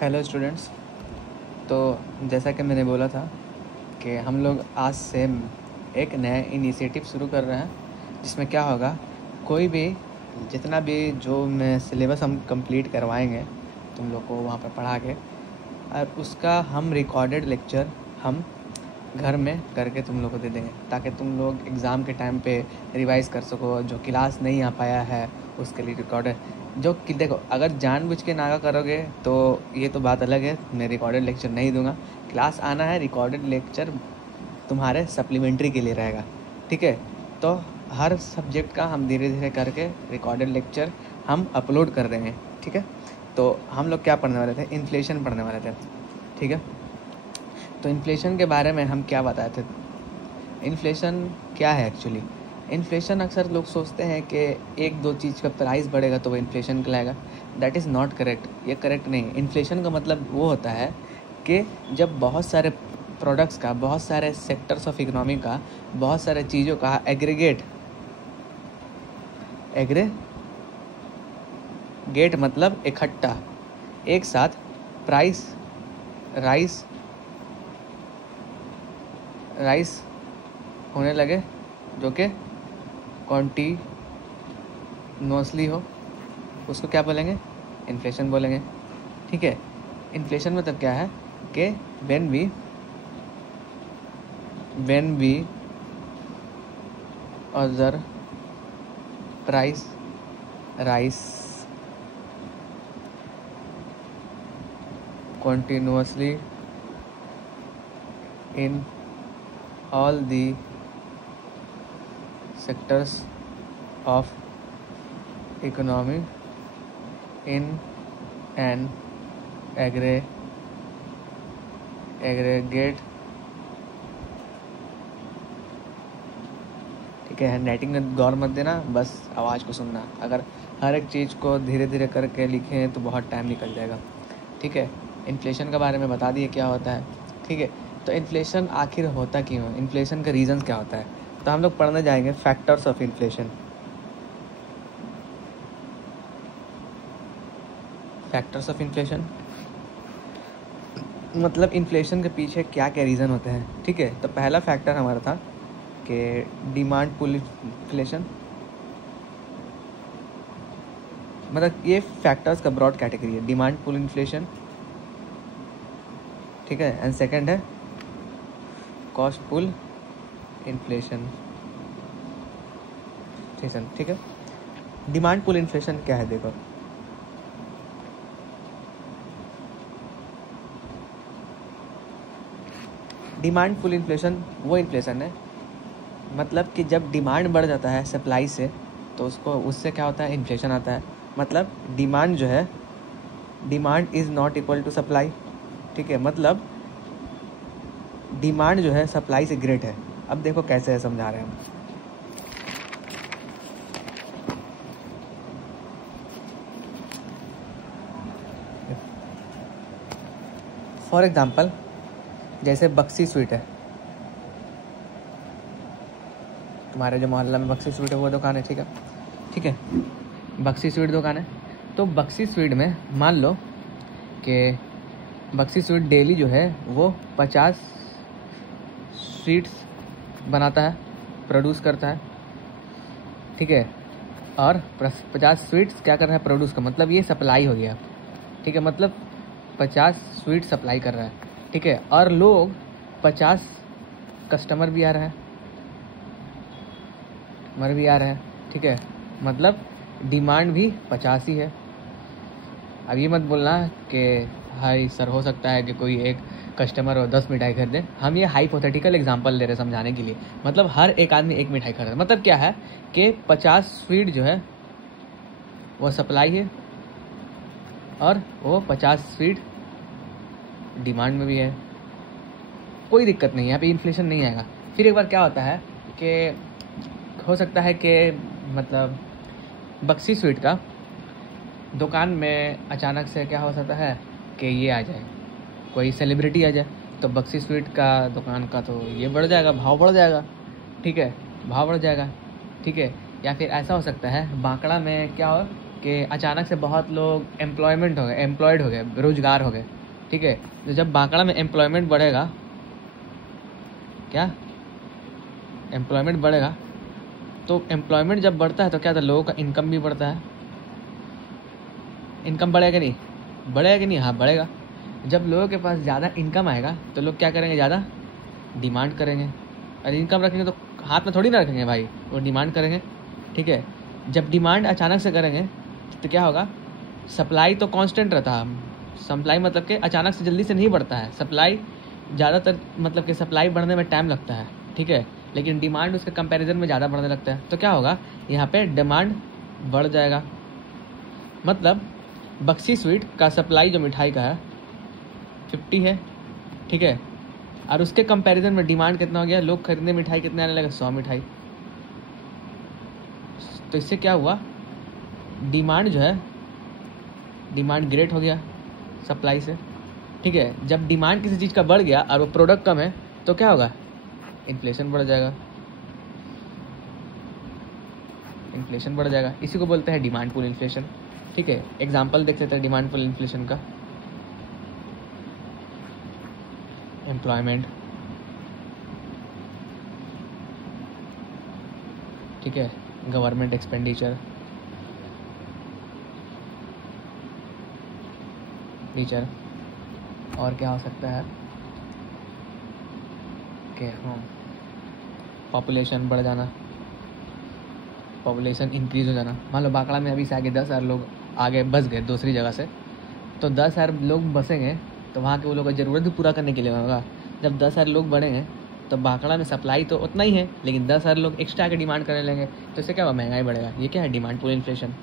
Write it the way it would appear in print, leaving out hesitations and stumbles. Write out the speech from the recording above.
Hello students. तो जैसा कि मैंने बोला था कि हम लोग आज से एक नया इनिशिएटिव शुरू कर रहे हैं, जिसमें क्या होगा, कोई भी जितना भी जो मैं सिलेबस हम कंप्लीट करवाएंगे तुम लोग को वहाँ पर पढ़ा के, और उसका हम रिकॉर्डेड लेक्चर हम घर में करके तुम लोग को दे देंगे, ताकि तुम लोग एग्ज़ाम के टाइम पे रिवाइज़ कर सको। जो क्लास नहीं आ पाया है उसके लिए रिकॉर्डेड, जो कि देखो, अगर जानबूझ के नागा करोगे तो ये तो बात अलग है, मैं रिकॉर्डेड लेक्चर नहीं दूंगा। क्लास आना है, रिकॉर्डेड लेक्चर तुम्हारे सप्लीमेंट्री के लिए रहेगा, ठीक है। तो हर सब्जेक्ट का हम धीरे धीरे करके रिकॉर्डेड लेक्चर हम अपलोड कर रहे हैं, ठीक है। तो हम लोग क्या पढ़ने वाले थे, इन्फ्लेशन पढ़ने वाले थे, ठीक है। तो इन्फ्लेशन के बारे में हम क्या बताए थे, इन्फ्लेशन क्या है एक्चुअली। इन्फ्लेशन अक्सर लोग सोचते हैं कि एक दो चीज़ का प्राइस बढ़ेगा तो वो इन्फ्लेशन कहलाएगा। दैट इज़ नॉट करेक्ट, ये करेक्ट नहीं। इन्फ्लेशन का मतलब वो होता है कि जब बहुत सारे प्रोडक्ट्स का, बहुत सारे सेक्टर्स ऑफ इकोनॉमी का, बहुत सारे चीज़ों का एग्रीगेट मतलब इकट्ठा एक साथ प्राइस राइस होने लगे, जो कि कॉन्टीन्यूअसली हो, उसको क्या बोलेंगे, इन्फ्लेशन बोलेंगे, ठीक है। इन्फ्लेशन मतलब क्या है कि when we observe price rise continuously in all the sectors of economy in an aggregate, ठीक है। हैंडराइटिंग में गौर मत देना, बस आवाज़ को सुनना। अगर हर एक चीज़ को धीरे धीरे करके लिखें तो बहुत टाइम निकल जाएगा, ठीक है। इन्फ्लेशन के बारे में बता दिए क्या होता है, ठीक है। तो इन्फ्लेशन आखिर होता क्यों है, इन्फ्लेशन का रीज़न क्या होता है, तो हम लोग पढ़ने जाएंगे factors of inflation. Factors of inflation मतलब इन्फ्लेशन के पीछे क्या क्या रीज़न होते हैं, ठीक है। तो पहला फैक्टर हमारा था कि डिमांड पुल इन्फ्लेशन, मतलब ये फैक्टर्स का ब्रॉड कैटेगरी है, डिमांड पुल इन्फ्लेशन, ठीक है। एंड सेकंड है कॉस्ट पुल इन्फ्लेशन, ठीक है। डिमांड पुल इन्फ्लेशन क्या है, देखो, डिमांड पुल इन्फ्लेशन वो इन्फ्लेशन है, मतलब कि जब डिमांड बढ़ जाता है सप्लाई से, तो उससे क्या होता है, इन्फ्लेशन आता है। मतलब डिमांड जो है, demand is not equal to supply, ठीक है। मतलब डिमांड जो है सप्लाई से ग्रेट है। अब देखो कैसे है, समझा रहे हैं हम। फॉर एग्जाम्पल, जैसे बक्सी स्वीट है, तुम्हारे जो मोहल्ला में बक्सी स्वीट है वो दुकान है, ठीक है। बक्सी स्वीट दुकान है, तो बक्सी स्वीट में मान लो कि बक्सी स्वीट डेली जो है वो 50 स्वीट्स बनाता है, प्रोड्यूस करता है, ठीक है। और 50 स्वीट्स क्या कर रहा है, प्रोड्यूस का मतलब ये सप्लाई हो गया, ठीक है। मतलब 50 स्वीट सप्लाई कर रहा है, ठीक है। और लोग 50 कस्टमर भी आ रहे हैं, ठीक है। मतलब डिमांड भी 50 ही है। अब ये मत बोलना कि हाई सर, हो सकता है कि कोई एक कस्टमर और 10 मिठाई खरीदे। हम ये हाइपोथेटिकल एग्जांपल ले रहे हैं समझाने के लिए। मतलब हर एक आदमी एक मिठाई खरीद, मतलब क्या है कि 50 स्वीट जो है वो सप्लाई है, और वो 50 स्वीट डिमांड में भी है। कोई दिक्कत नहीं है, यहाँ पे इन्फ्लेशन नहीं आएगा। फिर एक बार क्या होता है कि हो सकता है कि मतलब बक्सी स्वीट का दुकान में अचानक से क्या हो सकता है कि ये आ जाए, कोई सेलिब्रिटी आ जाए, तो बक्सी स्वीट का दुकान का तो ये बढ़ जाएगा, भाव बढ़ जाएगा, ठीक है, भाव बढ़ जाएगा, ठीक है। या फिर ऐसा हो सकता है बांकड़ा में क्या हो कि अचानक से बहुत लोग एम्प्लॉयड हो गए, बेरोजगार हो गए, ठीक है। तो जब बांकड़ा में एम्प्लॉयमेंट बढ़ेगा, क्या एम्प्लॉयमेंट बढ़ेगा, तो एम्प्लॉयमेंट जब बढ़ता है तो क्या था, लोगों का इनकम भी बढ़ता है। इनकम बढ़ेगा नहीं, बढ़ेगा कि नहीं? हाँ बढ़ेगा। जब लोगों के पास ज़्यादा इनकम आएगा तो लोग क्या करेंगे, ज़्यादा डिमांड करेंगे। और इनकम रखेंगे तो हाथ में थोड़ी ना रखेंगे भाई, वो डिमांड करेंगे, ठीक है। जब डिमांड अचानक से करेंगे तो क्या होगा, सप्लाई तो कांस्टेंट रहता है। सप्लाई मतलब कि अचानक से जल्दी से नहीं बढ़ता है, सप्लाई ज़्यादातर मतलब कि सप्लाई बढ़ने में टाइम लगता है, ठीक है, लेकिन डिमांड उसके कंपैरिजन में ज़्यादा बढ़ने लगता है। तो क्या होगा, यहाँ पे डिमांड बढ़ जाएगा। मतलब बक्सी स्वीट का सप्लाई जो मिठाई का है 50 है, ठीक है, और उसके कंपैरिजन में डिमांड कितना हो गया, लोग खरीदने मिठाई कितने आने लगे, 100 मिठाई। तो इससे क्या हुआ, डिमांड जो है, डिमांड ग्रेट हो गया सप्लाई से, ठीक है। जब डिमांड किसी चीज़ का बढ़ गया और वो प्रोडक्ट कम है तो क्या होगा, इन्फ्लेशन बढ़ जाएगा, इन्फ्लेशन बढ़ जाएगा। इसी को बोलते हैं डिमांड पुल इन्फ्लेशन, ठीक है। एग्जाम्पल देख सकते हैं डिमांड पुल इन्फ्लेशन का, एम्प्लॉयमेंट, ठीक है, गवर्नमेंट एक्सपेंडिचर, टीचर, और क्या हो सकता है कि पॉपुलेशन बढ़ जाना, पॉपुलेशन इंक्रीज़ हो जाना। मान लो बांकड़ा में अभी से आगे 10,000 लोग आगे बस गए दूसरी जगह से, तो 10,000 लोग बसेंगे तो वहाँ के वो लोग का ज़रूरत भी पूरा करने के लिए होगा। जब 10,000 लोग बढ़ेंगे तो बांकड़ा में सप्लाई तो उतना ही है, लेकिन 10,000 लोग एक्स्ट्रा के डिमांड करने लेंगे, तो इससे क्या होगा, महंगाई बढ़ेगा। ये क्या है, डिमांड पुल इन्फ्लेशन।